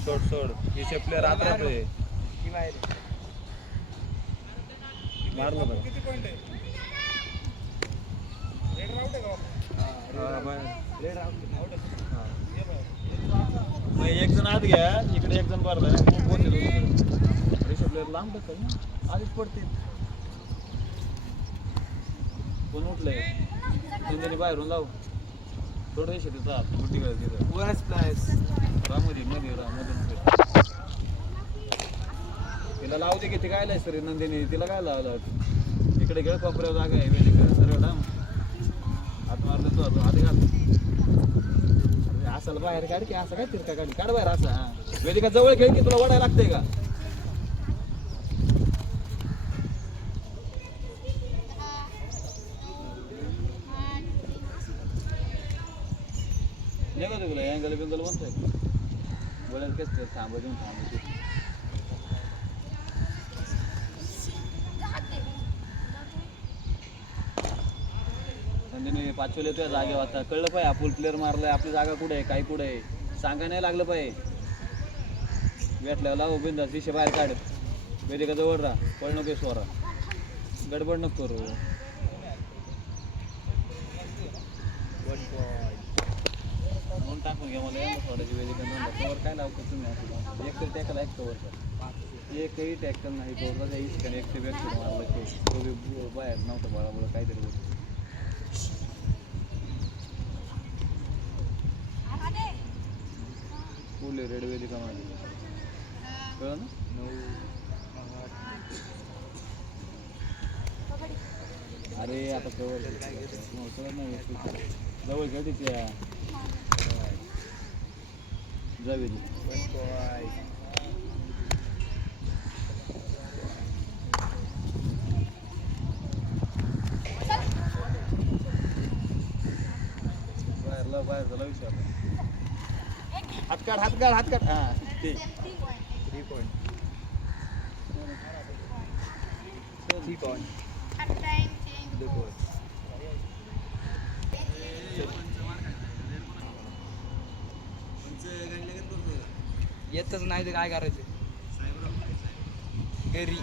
सोड सोड विषय प्लेअर आत राहतोय मारलं बरं किती पॉइंट आहे रेड आउट आहे का रेड आउट मग एक जण आत घ्या इकडे एक जण भरला रिषभ प्लेअर लांब ढकल ना आधीच पडतील कोण उठलंय त्यांनी बाहेरून लाव थोडं रेषा तिथं आत मोठी गरज तिथं रामध्ये मध्ये रामधून तिला लावू दे की ते काय लायस तरी नंदिनी तिला काय लावलं इकडे गेळ कोपऱ्यावर जागा आहे वेळी सरळ डाम हात मारलं तू आता आधी घाल असाला बाहेर काढ की असं काय तिरका काढ काढ बाहेर असा हा वेदिका जवळ खेळ की तुला वडायला लागतंय का नाही का तुला अँगल बिंगल बनतोय बोलायला कसं थांबायचं थांबायचं नंदिनी पाचवेला येतोय जागेवर आता कळलं पाहिजे आपण प्लेअर मारलाय आपली जागा कुठे आहे काय कुठे आहे सांगा नाही लागलं पाहिजे भेटल्यावर लाव बिंदास विषय बाहेर काढ वेदिका जवळ राहा पळ नको स्वरा गडबड नको करू म्हणून टाकून घ्या मला एवढं स्वराची वेदिका कवर काय लावतो तुम्ही एक तरी टॅकल एक कवर एकही टॅकल नाही कवर त्या ठिकाणी एक ते व्यक्ती मारलं ते बाहेर नव्हतं बळा काहीतरी होतं फुल रेड वेदिका माझी कळ ना अरे आता कवर जवळ घ्या तिथे जावेदी बाहेर झाला विषय हात काढ हा ते 3 पॉइंट येतच नाही तर काय करायचं घरी